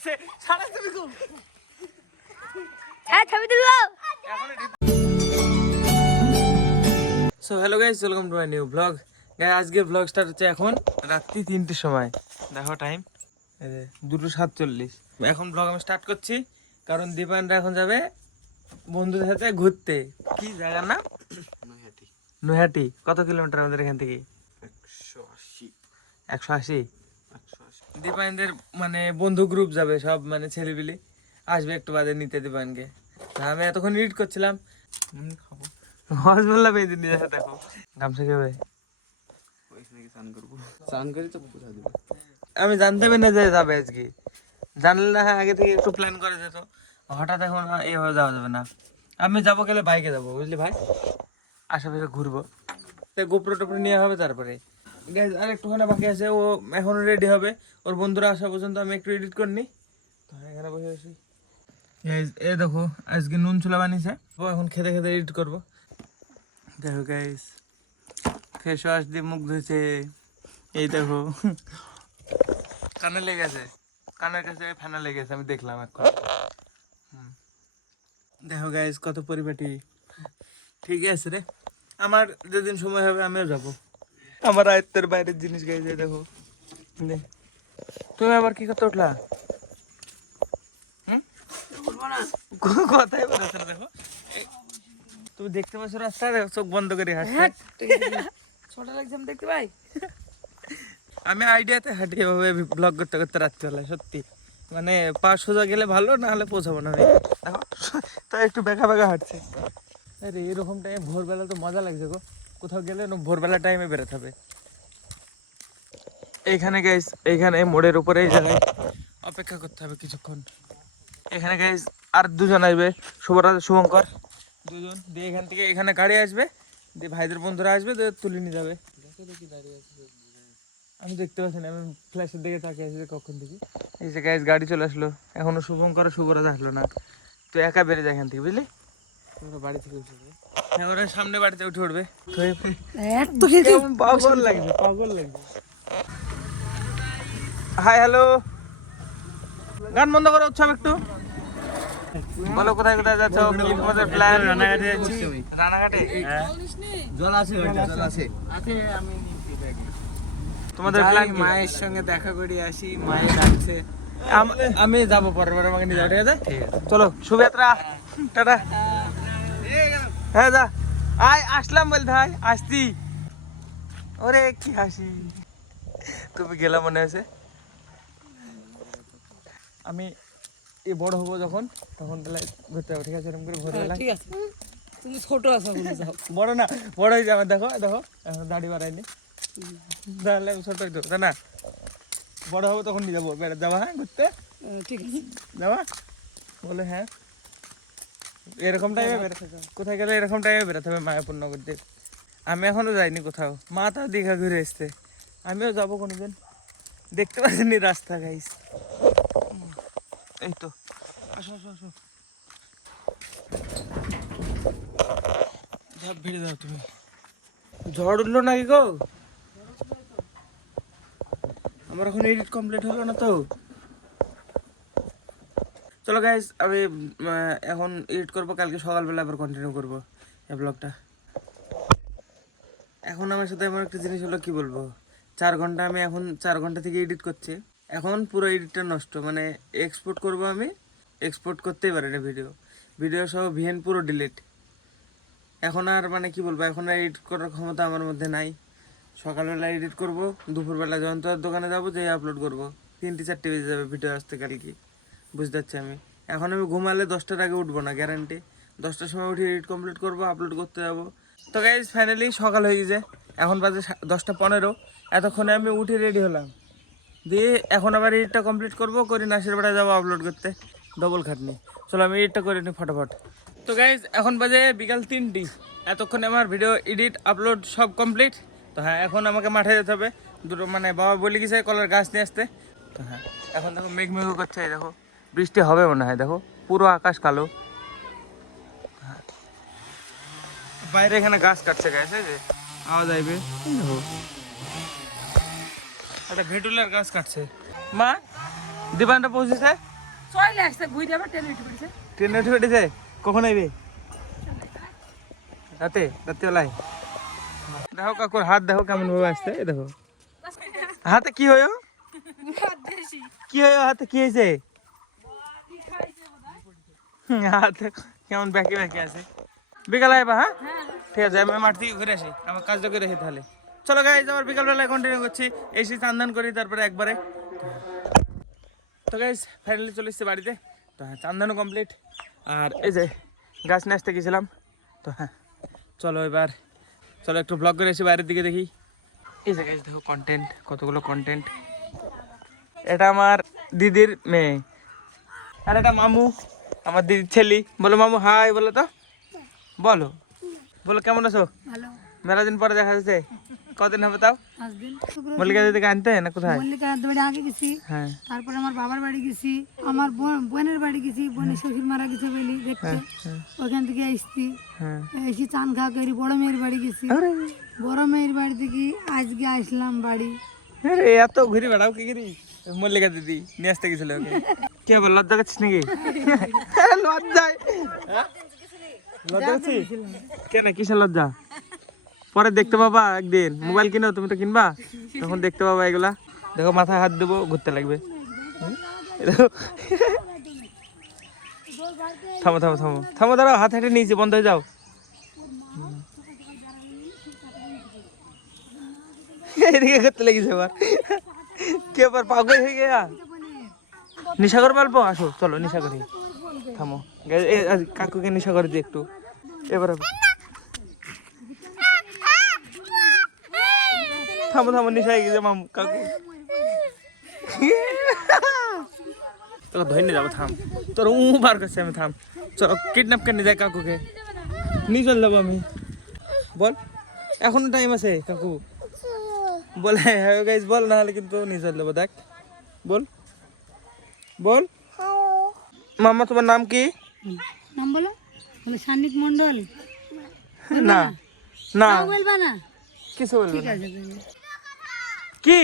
আছে সারা ছবি কো হ্যাঁ ছবি তুলবো। So hello guys, welcome to my new blog. Guys আজকের ব্লগ স্টার্ট হচ্ছে এখন রাত্রি 3টের সময়। দেখো টাইম 2:47। এখন ব্লগ আমি স্টার্ট করছি কারণ দীপায়নরা এখন যাবে বন্ধুদের সাথে ঘুরতে। কি জায়গার নাম? নৈহাটি। কত কিলোমিটার আমাদের এখান থেকে? 180। দীপায়নদের মানে বন্ধু গ্রুপ যাবে সব, মানে ছেলেপিলি আসবে একটু বাদে নিতে দীপায়নকে। আমি এতক্ষণ এডিট করছিলাম। খাবো হজমোল্লা বেঁধে নিয়ে আসা। দেখো গামছা কে ভাই আমি জানতে পারি না যে যাবে আজকে। জানলে না আগে থেকে একটু প্ল্যান করে যেত। হঠাৎ এখন এইভাবে যাওয়া যাবে না। আমি যাবো গেলে বাইকে যাবো, বুঝলি ভাই। আশেপাশে ঘুরবো, গোপ্রো টোপ্রো নেওয়া হবে। তারপরে আর একটুখানি বাকি আছে, ও এখন রেডি হবে। ওর বন্ধুরা আসা পর্যন্ত আমি একটু এডিট করে নিই। তো এখানে বসে আছি। এ দেখো আজকে নুন ছোলা বানিয়েছে, এখন খেতে খেতে এডিট করবো। দেখো গাইস ফেস ওয়াশ দিয়ে মুখ ধুয়েছে। এই দেখো কানে লেগেছে, কানের কাছে ফেনা লেগেছে, আমি দেখলাম এখন। দেখো গাইস কত পরিপাটি। ঠিক আছে রে, আমার যেদিন সময় হবে আমিও যাবো। আমার আয়ত্তের বাইরের জিনিস গাইস। দেখো তুমি আবার কি করতে উঠলা? কথাই বলেছে না। দেখো তুমি দেখতে পাচ্ছ রাস্তা, চোখ বন্ধ করে হাঁটছে। ছোট লাগছে আমি দেখতে পাই। আমি আইডিয়াতে হাঁটি এভাবে ব্লগ করতে করতে রাত্রিবেলায়। সত্যি মানে পা সোজা গেলে ভালো, না হলে পৌঁছাবো না আমি। দেখো তাই একটু বেঁকা বেঁকা হাঁটছে। আরে এরকম টাইমে ভোরবেলা তো মজা লাগছে গো। কোথাও গেলে ভোরবেলা টাইমে বেরোতে হবে। এইখানে গাইস, এইখানে মোড়ের উপরে এই জায়গায় অপেক্ষা করতে হবে কিছুক্ষণ। এখানে গাইস আর দুজন আসবে, শুভরাজ শুভঙ্কর দুজন দিয়ে। এখান থেকে এখানে গাড়ি আসবে, দিয়ে ভাইদের বন্ধুরা আসবে, দিয়ে তুলে নিয়ে যাবে। আমি দেখতে পাচ্ছি না, আমি ফ্ল্যাশের দিকে তাকিয়ে আছি কখন থেকে। এই যে গাইস গাড়ি চলে আসলো, এখনো শুভঙ্কর শুভরাজ আসলো না। তো একা বেরিয়ে যায় এখান থেকে, বুঝলি। বাড়ি থেকে উঠে হ্যাঁ, ওরা সামনে বাড়িতে উঠে উঠবে। পাগল লাগছে, পাগল লাগছে। হাই হ্যালো, গান বন্ধ করো উৎসব একটু। বলো কোথায় কোথায় যাচ্ছ, কি তোমাদের প্ল্যান? রানাঘাটে যাচ্ছি। রানাঘাটে জল আছে, জল আছে। তোমাদের প্ল্যান? মায়ের সঙ্গে দেখা করে আসি, মায়ের ডাকছে। আমি যাবো পরের বার, আমাকে নিয়ে যাবো। ঠিক আছে, চলো শুভযাত্রা, টাটা। হ্যাঁ যা, আয় আসলাম বলতে হয় আসতি। ওরে কি হাসি, তুমি গেলাম মনে আছে। আমি এই বড় হবো যখন, তখন তাহলে ঘুরতে যাবো। ঠিক আছে, এরকম করে ভোরবেলা। ঠিক আছে, তুমি ছোট আছো যাও। বড় না, বড় হয়ে যাবে। দেখো দেখো এখন দাড়ি বাড়াইনি, তাহলে ছোট হইতো তাই না। বড় হবো তখন নিয়ে যাবো, বেড়াতে যাবো। হ্যাঁ ঘুরতে ঠিক আছে যাবা বলে। হ্যাঁ এরকম টাইমে কোথায় গেলে এরকম টাইমে বেরোতে হবে মায়াপুর নগর দিয়ে। আমি এখনো যাইনি কোথাও। মা তাও দীঘা ঘুরে এসছে, আমিও যাবো কোনোদিন। দেখতে পাচ্ছিনি রাস্তা গাইস। এই তো আসো আসো আসো, ঝাঁপ ভিড়ে দাও তুমি। ঝড় উঠলো নাকি গো? আমার এখন এডিট কমপ্লিট হলো না তো। চলো গাইস, আমি এখন এডিট করবো, কালকে সকালবেলা আবার কন্টিনিউ করবো এই ব্লগটা। এখন আমার সাথে এমন একটা জিনিস হলো, কি বলবো, 4 ঘন্টা আমি এখন 4 ঘন্টা থেকে এডিট করছি। এখন পুরো এডিটটা নষ্ট, মানে এক্সপোর্ট করব আমি, এক্সপোর্ট করতেই পারি না। ভিডিও সহ ভিএন পুরো ডিলিট। এখন আর মানে কি বলবো, এখন আর এডিট করার ক্ষমতা আমার মধ্যে নাই। সকালবেলা এডিট করব, দুপুরবেলা যখন তো দোকানে যাবো, যেয়ে আপলোড করবো। 3-4 বেজে যাবে ভিডিও আসতে কালকে, বুঝতে পারছি আমি। এখন আমি ঘুমালে 10টার আগে উঠবো না, গ্যারান্টি। 10টার সময় উঠে এডিট কমপ্লিট করবো, আপলোড করতে যাবো। তো গাইজ ফাইনালি সকাল হয়ে গেছে, এখন বাজে 10:15। এতক্ষণে আমি উঠে রেডি হলাম, দিয়ে এখন আবার এডিটটা কমপ্লিট করবো, করে নাসের বেড়া যাবো আপলোড করতে। ডবল খাটনি। চলো আমি এডিটটা করে নিই ফটাফট। তো গাইজ এখন বাজে বিকাল 3টি। এতক্ষণে আমার ভিডিও এডিট আপলোড সব কমপ্লিট। তো হ্যাঁ, এখন আমাকে মাঠে যেতে হবে। দুটো মানে বাবা বলে গেছে কলার গাছ নিয়ে আসতে। তো হ্যাঁ, এখন দেখো মেঘ মেঘ করছে। এই দেখো বৃষ্টি হবে মনে হয়, দেখো পুরো আকাশ কালো। বাইরে এখানে গাছ কাটছে, গাছ এই যে আওয়াজ আইবে। একটা ভেটুলার গাছ কাটছে। মা দীপানটা পৌঁছেছে। চলে আসতে ঘুরে আবার ট্রেনে উঠে পড়েছে। ট্রেনে উঠে উঠেছে, কখন আইবে? রাত্রিবেলায়। দেখো কাকুর হাত দেখো কেমন ভাবে আসছে, এই দেখো হাতে কি হয়েও, কি হয়েও হাতে কি হয়েছে? হাতে কেমন ব্যাকে ব্যাকে আছে। বিকালে আইবা? হ্যাঁ ঠিক আছে, আমি মাঠ থেকে ঘুরে আসি, আমার কাজটা করে আসি তাহলে। চলো গাইজ, আবার বিকালবেলায় কন্টিনিউ করছি, এসে চান্দান করি তারপরে একবারে। তো গাইজ ফাইনালি চলে এসছি বাড়িতে। তো হ্যাঁ, চান্দানো কমপ্লিট। আর এই যে গাছ নিয়ে আসতে গেছিলাম। তো হ্যাঁ চলো এবার, চলো একটু ব্লগ করে এসে বাইরের দিকে দেখি। এই যে গাইজ দেখো কন্টেন্ট, কতগুলো কন্টেন্ট। এটা আমার দিদির মেয়ে, আর এটা মামু, আমার দিদির ছেলে। বলো মামু হাই, বলো তো, বলো বলো কেমন আছো? ভালো। মেলা দিন পরে দেখা যাচ্ছে, কদিন হবে তাও? 5 দিন। মল্লিকা দিদিকে আনতে না কোথায়? মল্লিকা বাড়ি আগে গেছি, হ্যাঁ তারপরে আমার বাবার বাড়ি গেছি, আমার বোনের বাড়ি গেছি, বোনের শ্বশুর মারা গেছে বলি দেখতে, ওখান থেকে আসছি। হ্যাঁ। এসে চান খাওয়া করি, বড় মেয়ের বাড়ি গেছি, আরে বড় মেয়ের বাড়ি থেকে আজকে আসলাম বাড়ি। আরে এত ঘুরে বেড়াও কি করি? মল্লিকা দিদি নিয়ে আসতে গেছিল ওকে। কি হবে, লজ্জা করছিস নাকি? লজ্জায়, লজ্জা করছিস কেন? কিসের লজ্জা? পরে দেখতে পাবা একদিন, মোবাইল কিনো, তুমি তো কিনবা, তখন দেখতে পাবা এগুলা। দেখো মাথায় হাত দেবো, ঘুরতে লাগবে। থামো থামো থামো থামো, দাঁড়াও, হাত হেঁটে নিয়েছি, বন্ধ হয়ে যাও। এদিকে করতে লেগেছে এবার, কে এবার পাগল হয়ে গেয়া। নিশা করবো অল্প, আসো চলো নিশা করি। থামো কাকুকে নিশা করে দিই একটু এবার। থামো থামো, নিশা হয়ে গেছে মামু কাকু। তোকে ধরে নিয়ে যাবো, থাম, তোর বার করছে আমি, থাম। চলো কিডন্যাপ করে নিয়ে যায় কাকুকে, নিয়ে চলে যাবো আমি। বল এখনো টাইম আছে কাকু, বলে হ্যাঁ গাইজ বল, না হলে কিন্তু নিয়ে চলে যাবো। দেখ বল বল। মামা তোমার নাম কি? নাম বলো। বলে সান্নিক মন্ডল। না না বলবা না, কিছু বলবো ঠিক না। আছে। কি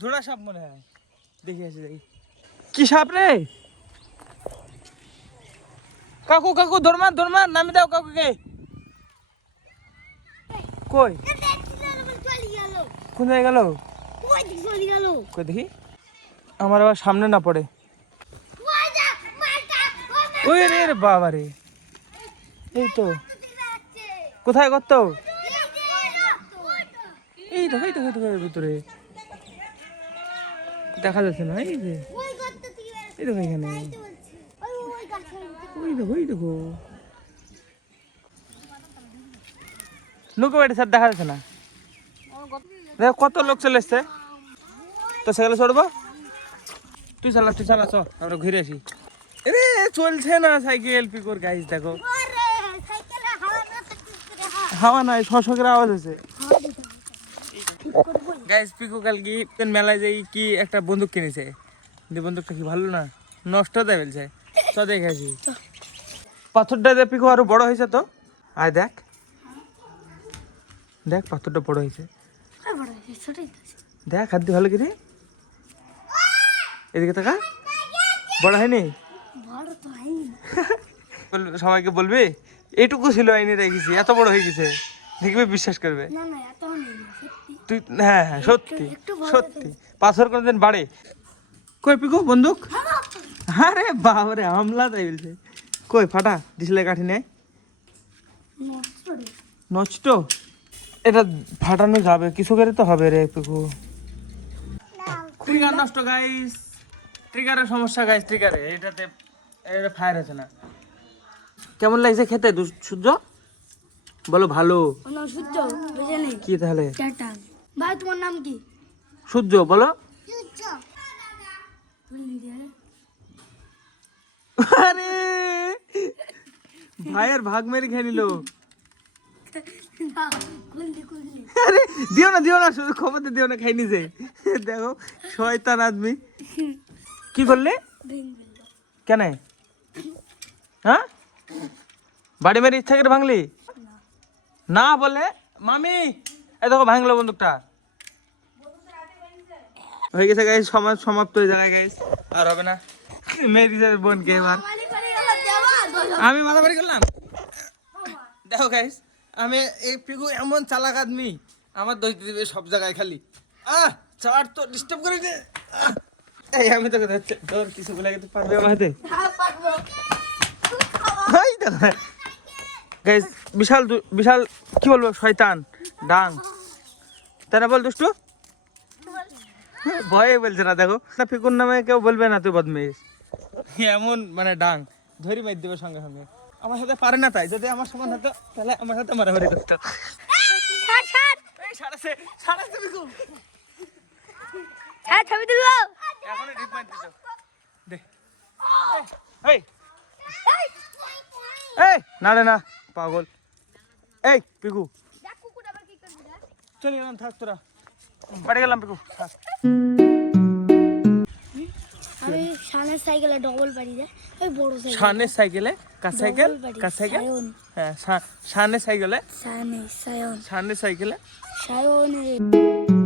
ধোড়া সাপ মনে হয়, দেখি আসি দেখি কি সাপ রে। কাকু কাকু ধর্মা ধর্মা, নামি দাও কাকুকে। কই কোন জায়গায় গেল? কই দেখি, আমার আবার সামনে না পড়ে। ওই রে রে বাবা রে, এই তো কোথায় করত? এই দেখো এই দেখো এর ভিতরে দেখা যাচ্ছে না। এই যে এই দেখো এখানে, ওই দেখো এই দেখো নৌকো বাড়ি স্যার, দেখা যাচ্ছে না। দেখো কত লোক চলে এসছে, তো সেগুলো চড়বো। তুই চালা চ, আমরা ঘুরে আসি। রে চলছে না সাইকেল পিকোর গাইজ, দেখো হাওয়া নাই, শশকের আওয়াজ হয়েছে। গাইজ পিকো কালকে মেলায় যাই কি একটা বন্দুক কিনেছে, কিন্তু বন্দুকটা কি ভালো না, নষ্ট হয়ে ফেলছে। চ দেখে আসি। পাথরটা দিয়ে পিকো আরো বড় হয়েছে তো, আয় দেখ দেখ পাথরটা বড় হয়েছে, দেখ হাত দিয়ে ভালো করে, এদিকে থাকা বড় হয়নি। সবাইকে বলবি এটুকু ছিল আইনে রেখেছি, এত বড় হয়ে গেছে, দেখবে বিশ্বাস করবে। তুই হ্যাঁ হ্যাঁ সত্যি সত্যি, পাথর কোনদিন বাড়ে। কই পিকো বন্দুক? আরে বাবারে আমলা তাই বলছে। কই ফাটা ডিসলে কাঠি নেই, নষ্ট। এটা ফাটানো যাবে, কিছু করে তো হবে রে পিকু। ট্রিগার নষ্ট গাইস, ট্রিগারের সমস্যা গাইস, ট্রিগারে এটাতে এটা ফায়ার হচ্ছে না। কেমন লাগছে খেতে সূর্য? বলো ভালো। সূর্য বুঝে নেই কি তাহলে? ভাই তোমার নাম কি? সূর্য বলো। আরে ভাইয়ের ভাগ মেরে খেয়ে নিল। আরে দিও না শুধু খবর দিও না, খাই নিছে। দেখো শয়তান আদমি, কি করলে? কেন? হ্যাঁ বাড়ি মেরে ইচ্ছা করে ভাঙলি না বলে? মামি এই দেখো ভাঙলো বন্দুকটা। হয়ে গেছে গাইস, সমাপ্ত হয়ে যায় গাইস, আর হবে না। মেয়েদের বোনকে এবার আমি মারামারি করলাম। দেখো গাইস, আমি এই পিকু এমন চালাক আদমি, আমার দোষ দিবে সব জায়গায় খালি। চার তো ডিস্টার্ব করে দে। এই আমি তোকে ধরছি, তোর কিছু বলে গেতে পারবে আমার হাতে? এই দেখো গাইস, বিশাল বিশাল কি বলবো, শয়তান ডাং, তাই না বল দুষ্টু? ভয়ে বলছে না, দেখো না পিকুর নামে কেউ বলবে না তুই বদমেশ, এমন মানে ডাং, ধরি মার দেবে সঙ্গে সঙ্গে। আমার সাথে পারে না, তাই যদি আমার সমান হতো তাহলে আমার সাথে মারামারি করতো। এই সাড়াছে সাড়াছে পিকু, ছবি তুলব এখনই ডিপ মার দিছো দে। এই এই না রে না পাগল। এই পিকু চলে গেলাম, থাক তোরা, বাড়ি গেলাম পিকু থাক। আমি শানের সাইকেলে ডবল বাড়ি যায়, ওই বড় সাইকেল শানের সাইকেলে, কার সাইকেল? কার সাইকেল? হ্যাঁ শানের সাইকেলে, শানে সায়ন শানের সাইকেলে সায়ন